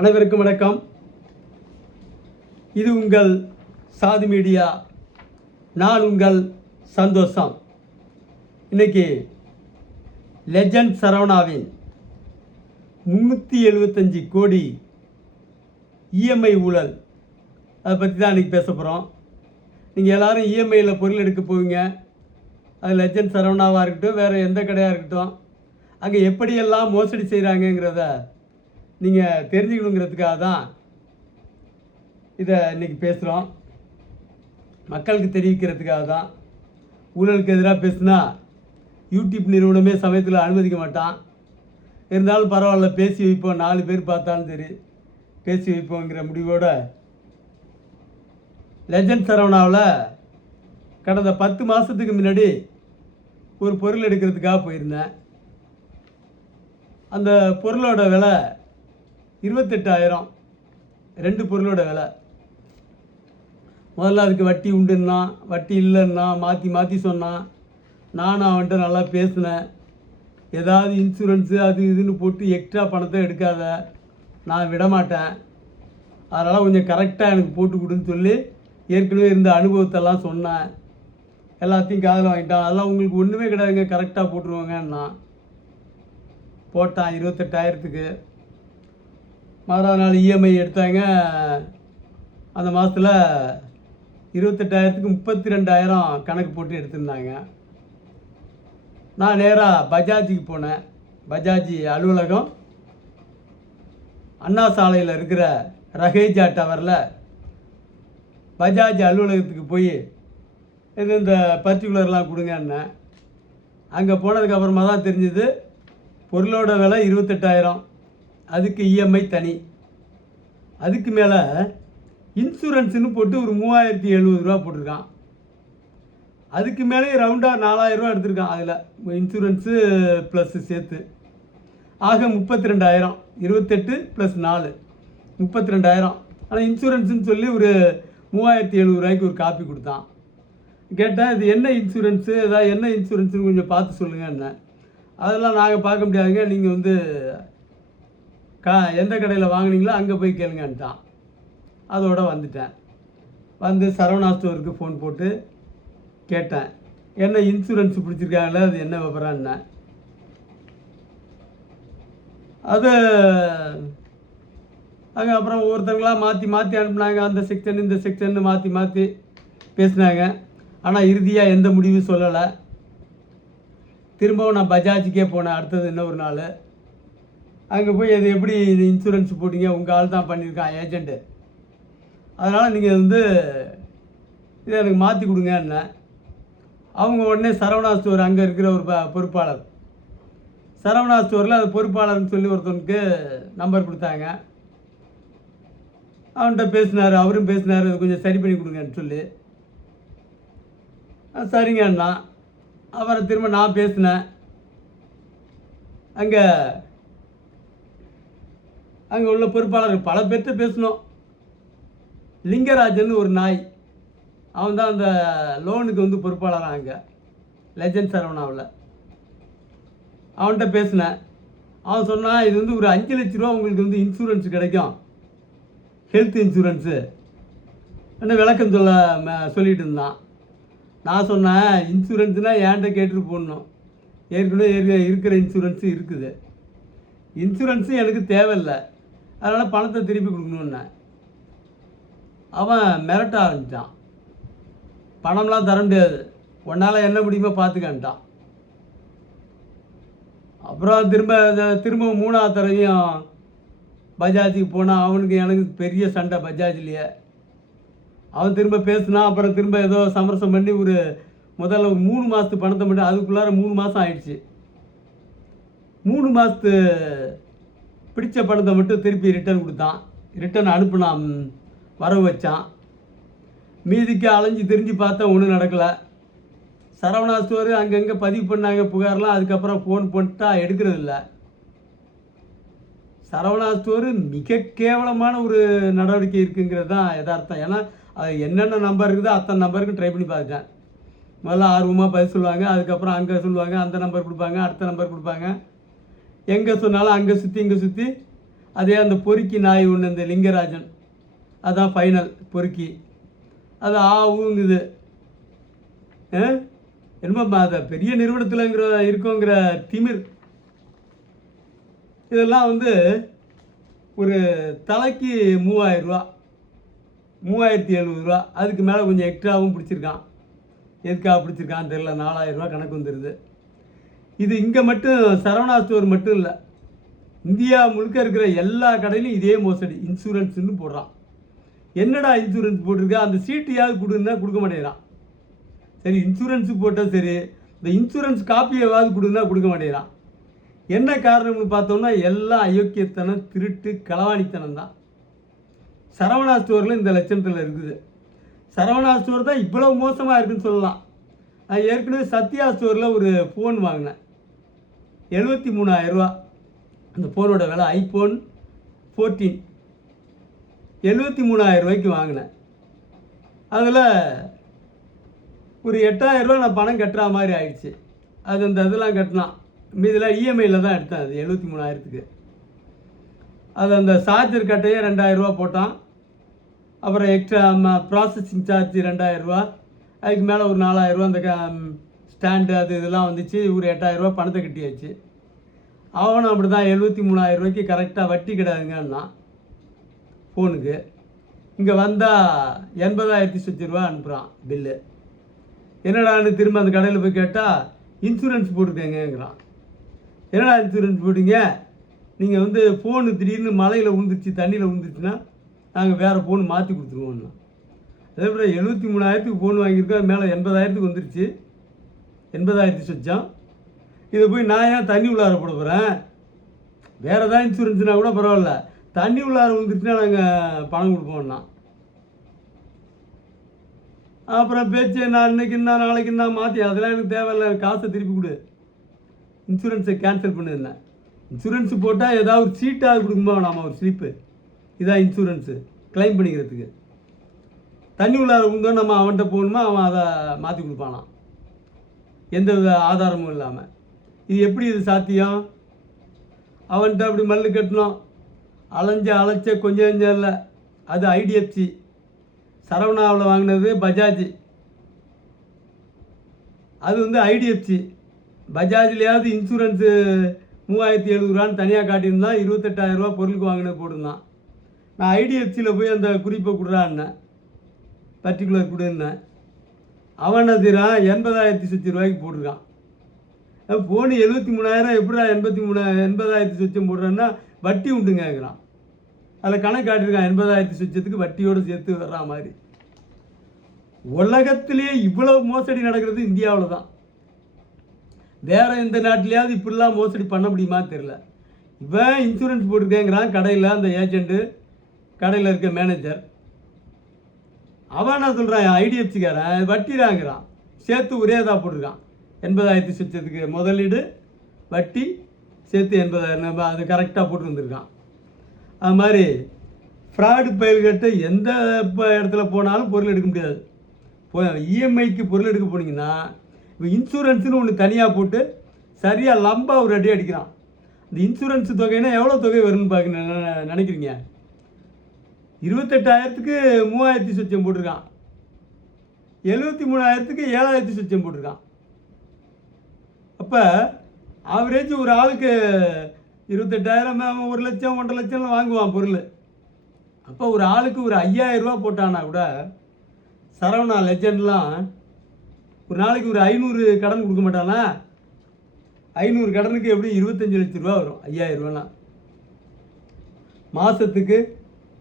அனைவருக்கும் வணக்கம். இது உங்கள் சாதி மீடியா. நான் உங்கள் சந்தோஷம். இன்னைக்கு லெஜண்ட் சரவணாவின் 375 கோடி இஎம்ஐ ஊழல், அதை பற்றி தான் இன்றைக்கி பேச போகிறோம். நீங்கள் எல்லோரும் இஎம்ஐயில் பொருள் எடுக்க போவீங்க. அது லெஜண்ட் சரவணாவாக இருக்கட்டும், வேறு எந்த கடையாக இருக்கட்டும், அங்கே எப்படியெல்லாம் மோசடி செய்கிறாங்கங்கிறத நீங்கள் தெரிஞ்சுக்கணுங்கிறதுக்காக தான் இதை இன்றைக்கி பேசுகிறோம். மக்களுக்கு தெரிவிக்கிறதுக்காக தான். ஊழலுக்கு எதிராக பேசுனா யூடியூப் நிறுவனமே சமயத்தில் அனுமதிக்க மாட்டான். இருந்தாலும் பரவாயில்ல, பேசி வைப்போம், 4 பேர் பார்த்தாலும் சரி பேசி வைப்போங்கிற முடிவோட லெஜண்ட் சரவணாவில் கடந்த 10 மாதத்துக்கு முன்னாடி ஒரு பொருள் எடுக்கிறதுக்காக போயிருந்தேன். அந்த பொருளோட விலை 28,000. 2 பொருளோட விலை. முதல்ல அதுக்கு வட்டி உண்டுன்னா, வட்டி இல்லைன்னா மாற்றி மாற்றி சொன்னான். நானும் அவன்கிட்ட நல்லா பேசினேன். ஏதாவது இன்சூரன்ஸு அது இதுன்னு போட்டு எக்ஸ்ட்ரா பணத்தை எடுக்காத, நான் விடமாட்டேன், அதனால் கொஞ்சம் கரெக்டாக எனக்கு போட்டு கொடுன்னு சொல்லி ஏற்கனவே இருந்த அனுபவத்தெல்லாம் சொன்னேன். எல்லாத்தையும் காதில் வாங்கிட்டான். அதெல்லாம் உங்களுக்கு ஒன்றுமே கிடையாதுங்க, கரெக்டாக போட்டுருவாங்கன்னா போட்டான். 28,000க்கு மறுநாள் நாள் இஎம்ஐ எடுத்தாங்க. அந்த மாதத்தில் 28,000க்கு 32,000 கணக்கு போட்டு எடுத்திருந்தாங்க. நான் நேராக பஜாஜுக்கு போனேன். பஜாஜ் அலுவலகம் அண்ணா சாலையில் இருக்கிற ரஹேஜா டவரில் பஜாஜ் அலுவலகத்துக்கு போய் இது இந்த பர்டிகுலர்லாம் கொடுங்கன்னு. அங்கே போனதுக்கப்புறமா தான் தெரிஞ்சது பொருளோட விலை 28,000, அதுக்கு இஎம்ஐ தனி. அதுக்கு மேலே இன்சூரன்ஸுன்னு போட்டு ஒரு 3,070 ரூபா போட்டிருக்கான். அதுக்கு மேலே ரவுண்டாக 4,000 ரூபா எடுத்திருக்கான். அதில் இன்சூரன்ஸு ப்ளஸ்ஸு சேர்த்து ஆக 32,000. 28 + 4 32,000. ஆனால் இன்சூரன்ஸுன்னு சொல்லி ஒரு 3,070 ரூபாய்க்கு ஒரு காப்பி கொடுத்தான். கேட்டேன், இது என்ன இன்சூரன்ஸு, ஏதாவது என்ன இன்சூரன்ஸுன்னு கொஞ்சம் பார்த்து சொல்லுங்கன்னு. அதெல்லாம் நாங்கள் பார்க்க முடியாதுங்க, நீங்கள் எந்த கடையில் வாங்கினீங்களோ அங்கே போய் கேளுங்கன்ட்டான். அதோடு வந்துட்டேன். வந்து சரவணா ஸ்டோருக்கு ஃபோன் போட்டு கேட்டேன், என்ன இன்சூரன்ஸ் பிடிச்சிருக்காங்களே, அது என்ன விவரம்னு. அது அங்கே அப்புறம் ஒவ்வொருத்தங்களாம் மாற்றி மாற்றி அனுப்புனாங்க. அந்த செக்ஷன் இந்த செக்ஷன் மாற்றி மாற்றி பேசினாங்க. ஆனால் இறுதியாக எந்த முடிவும் சொல்லலை. திரும்பவும் நான் பஜாஜுக்கே போனேன். அடுத்தது இன்னொரு நாள் அங்கே போய் அது எப்படி இன்சூரன்ஸ் போட்டிங்க, உங்கள் ஆள் தான் பண்ணியிருக்கான் ஏஜெண்ட்டு, அதனால் நீங்கள் இதை எனக்கு மாற்றி கொடுங்கன்னு. அவங்க உடனே சரவணா ஸ்டோர் அங்கே இருக்கிற ஒரு பொறுப்பாளர், சரவணா ஸ்டோரில் அது பொறுப்பாளர்னு சொல்லி ஒருத்தனுக்கு நம்பர் கொடுத்தாங்க. அவன்கிட்ட பேசினார், அவரும் பேசினார், அது கொஞ்சம் சரி பண்ணி கொடுங்கன்னு சொல்லி. சரிங்கண்ணா. அப்புறம் திரும்ப நான் பேசினேன். அங்கே உள்ள பொறுப்பாளர் பல பேர்கிட்ட பேசணும். லிங்கராஜன் ஒரு நாய், அவன் தான் அந்த லோனுக்கு பொறுப்பாளராக அங்கே லெஜண்ட் சரவணாவில். அவன்கிட்ட பேசினேன். அவன் சொன்னான், இது ஒரு 5 லட்ச ரூபா உங்களுக்கு இன்சூரன்ஸ் கிடைக்கும், ஹெல்த் இன்சூரன்ஸு என்ன விளக்கம் சொல்லிகிட்டு இருந்தான். நான் சொன்னேன், இன்சூரன்ஸுனால் ஏன்ட்ட கேட்டுட்டு போடணும், ஏற்கனவே இருக்கிற இன்சூரன்ஸு இருக்குது, இன்சூரன்ஸு எனக்கு தேவையில்லை, அதனால் பணத்தை திருப்பி கொடுக்கணுன்னேன். அவன் மிரட்ட ஆரம்பித்தான். பணம்லாம் தர முடியாது, உன்னால் என்ன முடியுமோ பார்த்துக்கன்ட்டான். அப்புறம் திரும்ப 3ஆவது தடவையும் பஜாஜுக்கு போனால் அவனுக்கு எனக்கு பெரிய சண்டை பஜாஜ்லேயே. அவன் திரும்ப பேசினான். அப்புறம் திரும்ப ஏதோ சமரசம் பண்ணி முதல்ல ஒரு 3 மாதத்து பணத்தை மட்டும், அதுக்குள்ளார 3 மாதம் ஆயிடுச்சு. 3 மாதத்து பிடிச்ச பணத்தை மட்டும் திருப்பி ரிட்டர்ன் கொடுத்தான். ரிட்டர்ன் அனுப்புனான், வரவு வச்சான். மீதிக்கு அலைஞ்சு தெரிஞ்சு பார்த்தா ஒன்றும் நடக்கலை. சரவணா ஸ்டோரு அங்கங்கே பதிவு பண்ணாங்க புகார்லாம். அதுக்கப்புறம் ஃபோன் பண்ணிட்டா எடுக்கிறதில்ல. சரவணா ஸ்டோரு மிக கேவலமான ஒரு நடவடிக்கை இருக்குங்கிறது தான் யதார்த்தம். ஏன்னா அது என்னென்ன நம்பர் இருக்குதோ அத்தனை நம்பருக்கு ட்ரை பண்ணி பார்த்துட்டேன். முதல்ல ஆர்வமாக பதில் சொல்லுவாங்க, அதுக்கப்புறம் அங்கே சொல்லுவாங்க, அந்த நம்பர் கொடுப்பாங்க, அடுத்த நம்பர் கொடுப்பாங்க. எங்கே சொன்னாலும் அங்கே சுற்றி இங்கே சுற்றி அதே அந்த பொறுக்கி நாய் ஒன்று இந்த லிங்கராஜன், அதான் ஃபைனல் பொறுக்கி. அது ஊங்குது. என்னமோ அதை பெரிய நிறுவனத்தில்ங்கிற இருக்கோங்கிற திமிர். இதெல்லாம் வந்து ஒரு தலைக்கு 3000 ரூபா, 3700 ரூபா. அதுக்கு மேலே கொஞ்சம் எக்ஸ்ட்ராவும் பிடிச்சிருக்கான். எதுக்காக பிடிச்சிருக்கான்னு தெரியல. 4000 ரூபா கணக்கு வந்துடுது. இது இங்கே மட்டும் சரவணா ஸ்டோர் மட்டும் இல்லை, இந்தியா முழுக்க இருக்கிற எல்லா கடையிலும் இதே மோசடி. இன்சூரன்ஸ்னு போடுறான். என்னடா இன்சூரன்ஸ் போட்டிருக்கா, அந்த சீட்டையாவது கொடுன்னா கொடுக்க மாட்டேங்கிறான். சரி, இன்சூரன்ஸு போட்டால் சரி, இந்த இன்சூரன்ஸ் காப்பியாவது கொடுன்னா கொடுக்க மாட்டேங்கிறான். என்ன காரணம்னு பார்த்தோம்னா எல்லாம் அயோக்கியத்தனம், திருட்டு, களவாணித்தனம் தான். சரவணா ஸ்டோரில் இந்த லட்சணத்தில் இருக்குது. சரவணா ஸ்டோர் தான் இவ்வளோ மோசமாக இருக்குதுன்னு சொல்லலாம். நான் ஏற்கனவே சத்யா ஸ்டோரில் ஒரு ஃபோன் வாங்கினேன், 73,000 ரூபா. அந்த ஃபோனோட விலை iPhone 14, 73,000 ரூபாய்க்கு வாங்கினேன். அதில் ஒரு 8,000 ரூபா நான் பணம் கட்டுற மாதிரி ஆயிடுச்சு. அது அந்த இதெல்லாம் கட்டினான், மீதில் இஎம்ஐயில் தான் எடுத்தேன். அது 73,000க்கு. அது அந்த சார்ஜர் கட்டையே 2,000 ரூபா போட்டான். அப்புறம் எக்ஸ்ட்ரா ப்ராசஸிங் சார்ஜ் 2,000 ரூபா. அதுக்கு மேலே ஒரு 4,000 ரூபா அந்த ஸ்டாண்டு அது இதெல்லாம் வந்துச்சு. ஒரு 8,000 ரூபா பணத்தை கட்டியாச்சு. அவனும் அப்படி தான் 73,000 ரூபாய்க்கு கரெக்டாக வட்டி கிடையாதுங்கன்னா ஃபோனுக்கு. இங்கே வந்தால் 80,000 சொச்சு ரூபா அனுப்புகிறான் பில்லு. என்னடான்னு திரும்ப அந்த கடையில் போய் கேட்டால் இன்சூரன்ஸ் போட்டுக்கங்கிறான். என்னடா இன்சூரன்ஸ் போட்டிங்க, நீங்கள் வந்து ஃபோனு திடீர்னு மலையில் விழுந்துருச்சு, தண்ணியில் விழுந்துருச்சுன்னா நாங்கள் வேறு ஃபோனு மாற்றி கொடுத்துருவோம்னா. அதே போல் 73,000க்கு ஃபோன் வாங்கியிருக்கோம், மேலே 80,000க்கு வந்துருச்சு. 80,000 சொச்சம். இதை போய் நான் ஏன் தண்ணி உள்ளார போட போகிறேன்? வேறு ஏதாவது இன்சூரன்ஸ்னா கூட பரவாயில்ல, தண்ணி உள்ளார விழுந்துருச்சுன்னா நாங்கள் பணம் கொடுப்போம்னா. அப்புறம் பேச்சு நான் இன்றைக்கின்னா நாளைக்குன்னா மாற்றி, அதெல்லாம் எனக்கு தேவையில்லை, காசை திருப்பி கொடு, இன்சூரன்ஸை கேன்சல் பண்ணிருந்தேன். இன்சூரன்ஸு போட்டால் ஏதாவது ஒரு சீட்டாக கொடுக்குமா நாம், ஒரு ஸ்லிப்பு, இதான் இன்சூரன்ஸு க்ளைம் பண்ணிக்கிறதுக்கு. தண்ணி உள்ளார விழுந்தோம் நம்ம அவன்கிட்ட போகணுமா, அவன் அதை மாற்றி கொடுப்பானான் எந்த வித ஆதாரமும் இல்லாமல். இது எப்படி இது சாத்தியம்? அவன்கிட்ட அப்படி மல்லு கட்டணும், அலைச்ச கொஞ்சம் இல்லை. அது ஐடிஎஃப்சி. சரவணாவில் வாங்கினது பஜாஜ், அது வந்து ஐடிஎஃப்சி. பஜாஜ்லேயாவது இன்சூரன்ஸு 3,700 ரூபான்னு தனியாக காட்டியிருந்தான். 28,000 ரூபா பொருளுக்கு வாங்கினது போட்டிருந்தான். நான் ஐடிஎஃப்சியில் போய் அந்த குறிப்பை கொடுறான்னேன், பர்டிகுலர் கொடுன்னேன். அவன் அதிரான் 80,000 சொச்சு ரூபாய்க்கு போட்டிருக்கான். ஃபோனு 73,000 எப்படா 80,000 சொச்சம் போடுறேன்னா வட்டி உண்டுங்கிறான். அதில் கணக்கு காட்டியிருக்கான் 80,000 சொச்சத்துக்கு வட்டியோடு சேர்த்து வர்ற மாதிரி. உலகத்திலேயே இவ்வளோ மோசடி நடக்கிறது இந்தியாவில் தான். வேறு எந்த நாட்டிலையாவது இப்படிலாம் மோசடி பண்ண முடியுமா தெரியல. இவன் இன்சூரன்ஸ் போட்டிருக்கேங்கிறான் கடையில், அந்த ஏஜெண்ட்டு, கடையில் இருக்க மேனேஜர். அவன் என்ன சொல்கிறான், ஐடிஎஃப்சிக்காரன் வட்டிடாங்கிறான், சேர்த்து ஒரே இதாக போட்டிருக்கான். 80,000 சொச்சத்துக்கு முதலீடு, வட்டி சேர்த்து 80,000 அது கரெக்டாக போட்டு வந்திருக்கான். அது மாதிரி ஃப்ராடு பயல்கிட்ட எந்த இடத்துல போனாலும் பொருள் எடுக்க முடியாது. இஎம்ஐக்கு பொருள் எடுக்க போனீங்கன்னா இப்போ இன்சூரன்ஸுன்னு ஒன்று தனியாக போட்டு சரியாக லம்பாக ஒரு அடி அடிக்கிறான். இந்த இன்சூரன்ஸ் தொகைன்னா எவ்வளோ தொகை வரும்னு பார்க்க நினைக்கிறீங்க? 28,000க்கு 3,000 சொச்சம் போட்டிருக்கான், 73,000க்கு 7,000 சொச்சம் போட்டிருக்கான். அப்போ ஆவரேஜ் ஒரு ஆளுக்கு 28,000 1 லட்சம் 1.5 லட்சம்லாம் வாங்குவான் பொருள். அப்போ ஒரு ஆளுக்கு ஒரு 5,000 ரூபா போட்டானா கூட, சரவணா லெஜெண்ட்லாம் ஒரு நாளைக்கு ஒரு 500 கடன் கொடுக்க மாட்டானா? 500 கடனுக்கு எப்படி 25 லட்ச ரூபா வரும்? 5,000 ரூபானா மாதத்துக்கு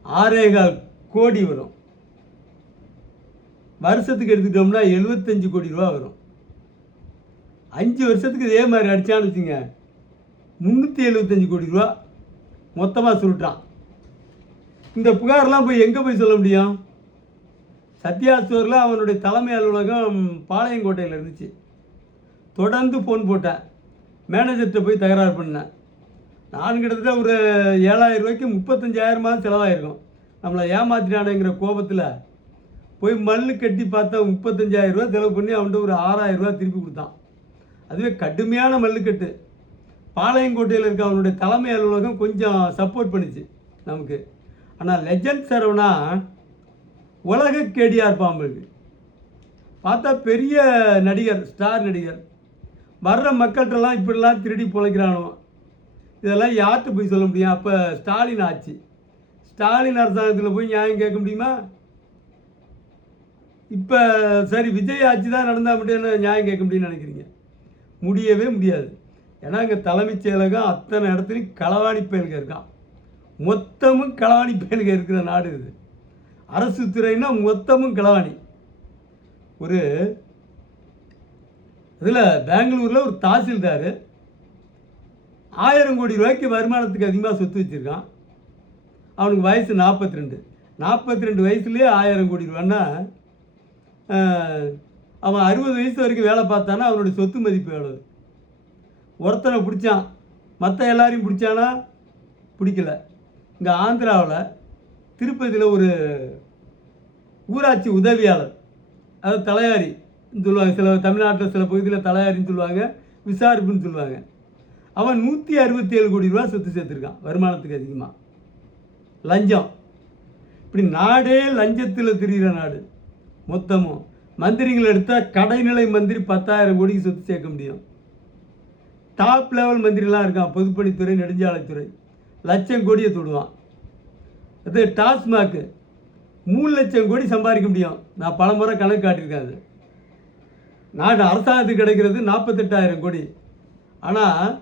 6,4 கோடி வரும். வருஷத்துக்கு எடுத்துக்கிட்டோம்னா 75 கோடி ரூபா வரும். 5 வருஷத்துக்கு இதே மாதிரி அடித்தான்னு வச்சுங்க, 375 கோடி ரூபா மொத்தமாக சுருட்டான். இந்த புகாரெலாம் போய் எங்கே போய் சொல்ல முடியும்? சத்யா ஸ்டோரில் அவனுடைய தலைமை அலுவலகம் பாளையங்கோட்டையில் இருந்துச்சு. தொடர்ந்து ஃபோன் போட்டேன், மேனேஜர்கிட்ட போய் தகராறு பண்ணேன். நான் கிட்டத்தட்ட ஒரு 7,000 ரூபாய்க்கு 35,000 செலவாயிருக்கும். நம்மளை ஏமாத்திட்டானுங்கிற கோபத்தில் போய் மல்லு கட்டி பார்த்தா 35,000 ரூபா செலவு பண்ணி அவன்கிட்ட ஒரு 6,000 ரூபா திருப்பி கொடுத்தான். அதுவே கடுமையான மல்லுக்கட்டு. பாளையங்கோட்டையில் இருக்க அவனுடைய தலைமை அலுவலகம் கொஞ்சம் சப்போர்ட் பண்ணுச்சு நமக்கு. ஆனால் லெஜண்ட் சரவணா உலக கேடிஆர் பாம்புக்கு பார்த்தா பெரிய நடிகர், ஸ்டார் நடிகர். வர்ற மக்கள்கிட்டலாம் இப்படிலாம் திருடி பிழைக்கிறானோ, இதெல்லாம் யார்கிட்ட போய் சொல்ல முடியும்? அப்போ ஸ்டாலின் ஆட்சி, ஸ்டாலின் அரசாங்கத்தில் போய் நியாயம் கேட்க முடியுமா? இப்போ சரி விஜய் ஆட்சி தான் நடந்தால் மட்டும் நியாயம் கேட்க முடியும்னு நினைக்கிறீங்க? முடியவே முடியாது. ஏன்னா இங்கே தலைமைச் செயலகம் அத்தனை இடத்துலையும் களவாணி பயல்க இருக்கான். மொத்தமும் களவாணி பயல்க இருக்கிற நாடு இது. அரசு துறைன்னா மொத்தமும் களவாணி. ஒரு இதில் பெங்களூரில் ஒரு தாசில்தார் 1000 கோடி ரூபாய்க்கு வருமானத்துக்கு அதிகமாக சொத்து வச்சுருக்கான். அவனுக்கு வயசு 42 வயசுலேயே 1000 கோடி ரூபான்னா அவன் 60 வயசு வரைக்கும் வேலை பார்த்தானா அவனுடைய சொத்து மதிப்பு எவ்வளவு? ஒருத்தனை பிடிச்சான், மற்ற எல்லாரையும் பிடிச்சானா? பிடிக்கல. இங்கே ஆந்திராவில் திருப்பதியில் ஒரு ஊராட்சி உதவியாளர், அதாவது தலையாரின்னு சொல்லுவாங்க, சில தமிழ்நாட்டில் சில பகுதியில் தலையாரின்னு சொல்லுவாங்க, விசாரிப்புன்னு சொல்லுவாங்க. அவன் 167 கோடி ரூபா சொத்து சேர்த்துருக்கான் வருமானத்துக்கு அதிகமாக. லஞ்சம். இப்படி நாடே லஞ்சத்தில் திரிகிற நாடு. மொத்தமும் மந்திரிகள் எடுத்தால் கடைநிலை மந்திரி 10,000 கோடிக்கு சொத்து சேர்க்க முடியும். டாப் லெவல் மந்திரிலாம் இருக்கான், பொதுப்பணித்துறை, நெடுஞ்சாலைத்துறை, லட்சம் கோடியை தொடுவான். அது டாஸ்மாக்கு 3 லட்சம் கோடி சம்பாதிக்க முடியும். நான் பல முறை கணக்கு காட்டியிருக்கேன். அது நாடு அரசாங்கத்துக்கு கிடைக்கிறது 48,000 கோடி. ஆனால்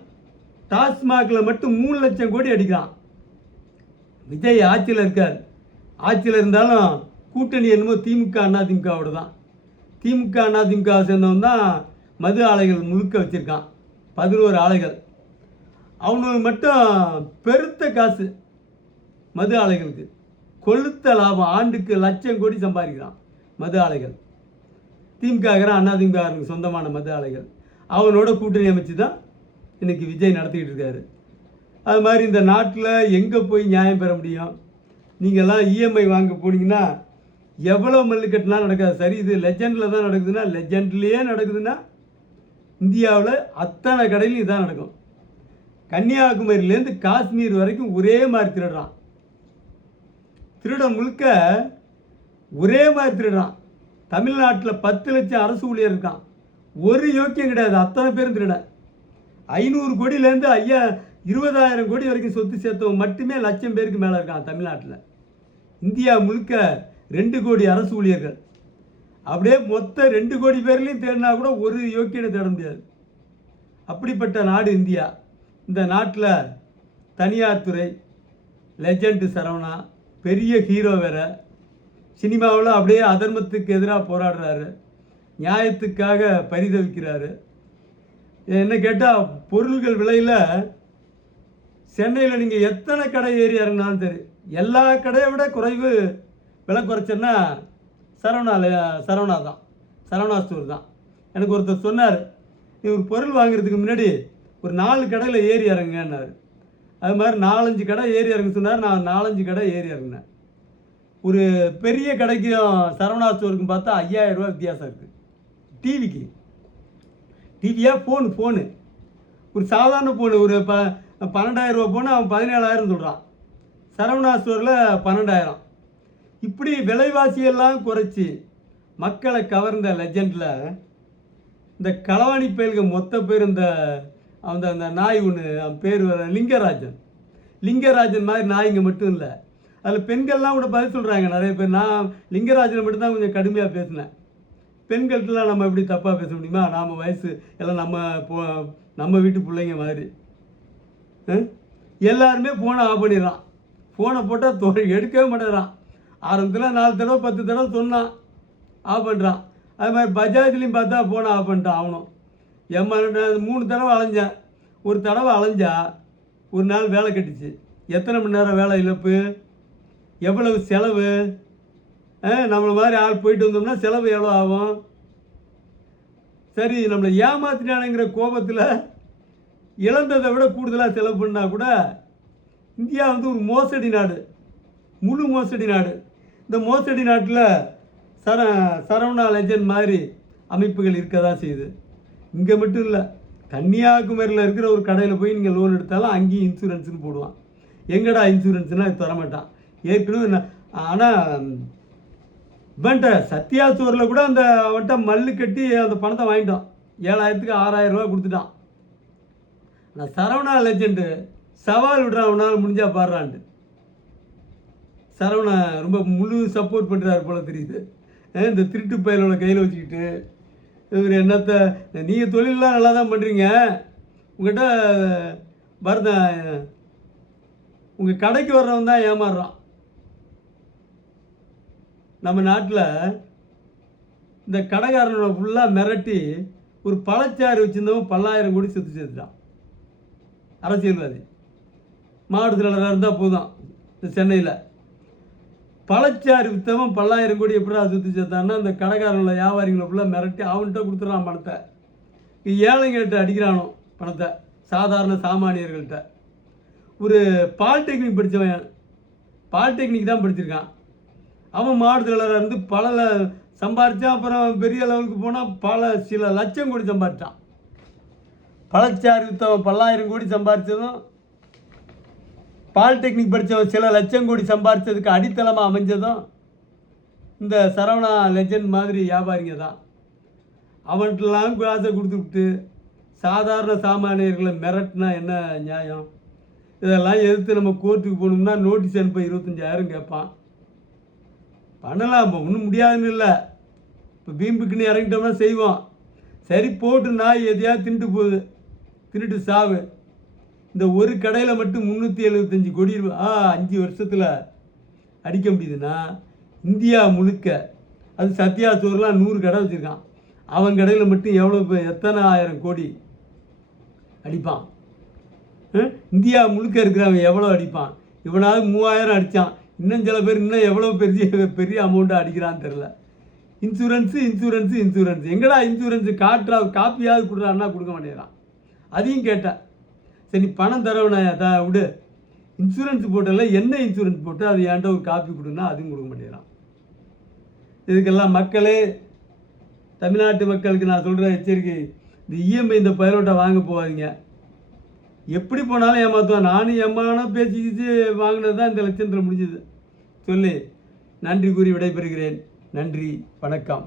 டாஸ்மாகில் மட்டும் 3 லட்சம் கோடி அடிக்கிறான். விஜய் ஆட்சியில் இருக்கார். ஆட்சியில் இருந்தாலும் கூட்டணி என்னமோ திமுக அதிமுகவோட தான். திமுக அதிமுக சேர்ந்தவன் தான் மது ஆலைகள் முழுக்க வச்சுருக்கான், 11 ஆலைகள். அவனுக்கு மட்டும் பெருத்த காசு மது ஆலைகளுக்கு, கொளுத்த லாபம். ஆண்டுக்கு லட்சம் கோடி சம்பாதிக்கிறான் மது ஆலைகள். திமுகங்கிறான், அதிமுகருக்கு சொந்தமான மது ஆலைகள். அவனோட கூட்டணி அமைச்சு தான் இன்றைக்கி விஜய் நடத்திக்கிட்டு இருக்காரு. அது மாதிரி இந்த நாட்டில் எங்கே போய் நியாயம் பெற முடியும்? நீங்கள்லாம் இஎம்ஐ வாங்க போனீங்கன்னா எவ்வளோ மல்லு கட்டினா நடக்காது. சரி, இது லெஜண்டில் தான் நடக்குதுன்னா, லெஜண்ட்லேயே நடக்குதுன்னா இந்தியாவில் அத்தனை கடையிலும் இதான் நடக்கும். கன்னியாகுமரியிலேருந்து காஷ்மீர் வரைக்கும் ஒரே மாதிரி திருடுறான். திருடன் முழுக்க ஒரே மாதிரி திருடுறான். தமிழ்நாட்டில் 10 லட்சம் அரசு ஊழியர் இருக்கான், ஒரு யோக்கியம் கிடையாது, அத்தனை பேரும் திருடன். 500 கோடியிலேருந்து 20,000 கோடி வரைக்கும் சொத்து சேர்த்தவங்க மட்டுமே லட்சம் பேருக்கு மேலே இருக்கான் தமிழ்நாட்டில். இந்தியா முழுக்க 2 கோடி அரசு ஊழியர்கள். அப்படியே மொத்தம் 2 கோடி பேர்லையும் தேடினா கூட ஒரு யோக்கியனை தேட முடியாது. அப்படிப்பட்ட நாடு இந்தியா. இந்த நாட்டில் தனியார் துறை, லெஜண்ட் சரவணா பெரிய ஹீரோ வேறு. சினிமாவில் அப்படியே அதர்மத்துக்கு எதிராக போராடுறாரு, நியாயத்துக்காக பரிதவிக்கிறாரு. என்ன கேட்டால் பொருள்கள் விலையில் சென்னையில் நீங்கள் எத்தனை கடை ஏறி இறங்கினாலும் சரி, எல்லா கடையை விட குறைவு விலை குறைச்சேன்னா சரவணா தான், சரவணா ஸ்டோர் தான். எனக்கு ஒருத்தர் சொன்னார், நீ ஒரு பொருள் வாங்குறதுக்கு முன்னாடி ஒரு 4 கடையில் ஏறி இறங்குங்கன்னாரு. அது மாதிரி 4-5 கடை ஏறி இறங்க சொன்னார். நான் 4-5 கடை ஏறி இறங்கினேன். ஒரு பெரிய கடைக்கும் சரவணா ஸ்டோருக்கும் பார்த்தா 5,000 ரூபா வித்தியாசம் இருக்குது. டிவியா ஃபோனு ஒரு சாதாரண ஃபோனு ஒரு 12,000 ரூபா ஃபோனு அவன் 17,000 சொல்கிறான். சரவணா ஸ்டோரில் 12,000. இப்படி விலைவாசியெல்லாம் குறைச்சி மக்களை கவர்ந்த லெஜண்டில் இந்த களவாணி பயல்க மொத்த பேர் அந்த அந்த நாய் ஒன்று, அவன் பேர் லிங்கராஜன் மாதிரி நாய்ங்க மட்டும் இல்லை, அதில் பெண்கள்லாம் கூட பதில் சொல்கிறாங்க நிறைய பேர். நான் லிங்கராஜனை மட்டும்தான் கொஞ்சம் கடுமையாக பேசினேன். பெண்கள்கிட்டலாம் நம்ம எப்படி தப்பாக பேச முடியுமா? நாம் வயசு எல்லாம் நம்ம வீட்டு பிள்ளைங்க மாதிரி. எல்லாருமே ஃபோனை ஆஃப் பண்ணிடுறான். ஃபோனை போட்டால் எடுக்கவே மாட்டேறான். ஆரம்பத்தில் 4 தடவை 10 தடவை சொன்னான், ஆஃப் பண்ணுறான். அது மாதிரி பஜாஜ்லேயும் பார்த்தா ஃபோனை ஆஃப் பண்ணிட்டான் அவனும். 3 தடவை அலைஞ்சேன். ஒரு தடவை அலைஞ்சா ஒரு நாள் வேலை கட்டுச்சு. எத்தனை மணி நேரம் வேலை இழப்பு, எவ்வளவு செலவு? நம்மளை மாதிரி ஆள் போயிட்டு வந்தோம்னா செலவு எவ்வளோ ஆகும்? சரி, நம்மளை ஏமாத்தினானுங்கிற கோபத்தில் இழந்ததை விட கூடுதலாக செலவு பண்ணால் கூட இந்தியா ஒரு மோசடி நாடு, முழு மோசடி நாடு. இந்த மோசடி நாட்டில் சரவணா லெஜண்ட் மாதிரி அமைப்புகள் இருக்க தான் செய்யுது. இங்கே மட்டும் இல்லை, கன்னியாகுமரியில் இருக்கிற ஒரு கடையில் போய் நீங்கள் லோன் எடுத்தாலும் அங்கேயும் இன்சூரன்ஸ்னு போடுவான். எங்கடா இன்சூரன்ஸ்னால் தரமாட்டான் ஏற்கனவே. ஆனால் இவன்ட்ட சத்யா ஸ்டோரில் கூட அந்த அவன்கிட்ட மல்லு கட்டி அந்த பணத்தை வாங்கிட்டோம். 7,000க்கு 6,000 ரூபா கொடுத்துட்டான். நான் சரவணா லெஜெண்டு சவால் விடுறான், அவனால் முடிஞ்சா பாடுறான்ட்டு. சரவணா ரொம்ப முழு சப்போர்ட் பண்ணுறாரு போல தெரியுது. இந்த திருட்டு பயலோட கையில் வச்சுக்கிட்டு இவர் என்னத்தை, நீங்கள் தொழிலெலாம் நல்லா தான் பண்ணுறீங்க, உங்கள்கிட்ட வரத உங்கள் கடைக்கு வர்றவன் தான் ஏமாறுறான். நம்ம நாட்டில் இந்த கடைக்காரனோட ஃபுல்லாக மிரட்டி ஒரு பழச்சாறு வச்சுருந்தவன் 10,000 கோடி சொத்து சேர்த்துட்டான். அரசியல்வாதி மாவட்ட செயலாளராக இருந்தால் போதும். இந்த சென்னையில் பழச்சாறு விற்றவன் 10,000 கோடி எப்படா சொத்து சேர்த்தான்னா அந்த கடைக்காரங்கள வியாபாரிகளை ஃபுல்லாக மிரட்டி அவன்கிட்ட கொடுத்துட்றான் பணத்தை. ஏழைங்கள்கிட்ட அடிக்கிறானோ பணத்தை, சாதாரண சாமானியர்கள்ட்ட. ஒரு பாலிடெக்னிக் படித்தவன், பாலிடெக்னிக் தான் படிச்சிருக்கான், அவன் மாவட்ட செயலாளராக இருந்து பல சம்பாரித்தான். அப்புறம் பெரிய லெவலுக்கு போனால் சில லட்சம் கோடி சம்பாரித்தான். பழச்சாறு விற்றவன் 10,000 கோடி சம்பாரித்ததும், பாலிடெக்னிக் படித்தவன் சில லட்சம் கோடி சம்பாரித்ததுக்கு அடித்தளமாக அமைஞ்சதும் இந்த சரவணா லெஜண்ட் மாதிரி வியாபாரிங்க தான். அவன்கிட்டலாம் காசை கொடுத்துவிட்டு சாதாரண சாமானியர்களை மிரட்டினா என்ன நியாயம்? இதெல்லாம் எதிர்த்து நம்ம கோர்ட்டுக்கு போகணும்னா நோட்டீஸ் அனுப்ப 25,000 கேட்பான். பண்ணலாம், இப்போ ஒன்றும் முடியாதுன்னு இல்லை. இப்போ வீம்புக்குன்னு இறங்கிட்டோம்னா செய்வோம். சரி போட்டு நாய் எதையாவது தின்ட்டு போகுது, தின்னுட்டு சாவு. இந்த ஒரு கடையில் மட்டும் 375 கோடி 5 வருஷத்தில் அடிக்க முடியுதுன்னா இந்தியா முழுக்க, அது சத்யா ஸ்டோர்லாம் 100 கடை வச்சுருக்கான், அவன் கடையில் மட்டும் எத்தனை 1000 கோடி அடிப்பான்? இந்தியா முழுக்க இருக்கிறவன் எவ்வளோ அடிப்பான்? இவனாவது 3000 அடித்தான், இன்னும் சில பேர் இன்னும் எவ்வளோ பெரிய அமௌண்ட்டாக அடிக்கிறான்னு தெரில. இன்சூரன்ஸு எங்கடா இன்சூரன்ஸு காட்டுறா, காப்பியாவது கொடுறான்னா கொடுக்க மாட்டேங்கிறான். அதையும் கேட்டேன், சரி நீ பணம் தரவனா விடு, இன்சூரன்ஸ் போட்டல என்ன இன்சூரன்ஸ் போட்டு அது ஏன்ட்ட ஒரு காப்பி கொடுன்னா அதுவும் கொடுக்க மாட்டேங்கிறான். இதுக்கெல்லாம் மக்களே, தமிழ்நாட்டு மக்களுக்கு நான் சொல்கிற எச்சரிக்கை, இந்த இஎம்ஐ இந்த பைலோட்டை வாங்க போகாதீங்க. எப்படி போனாலும் ஏமாற்றுவான். நானும் ஏமானா பேசிக்கிச்சு வாங்கினது தான் இந்த லட்சத்தில் முடிஞ்சுது சொல்லி நன்றி கூறி விடைபெறுகிறேன். நன்றி, வணக்கம்.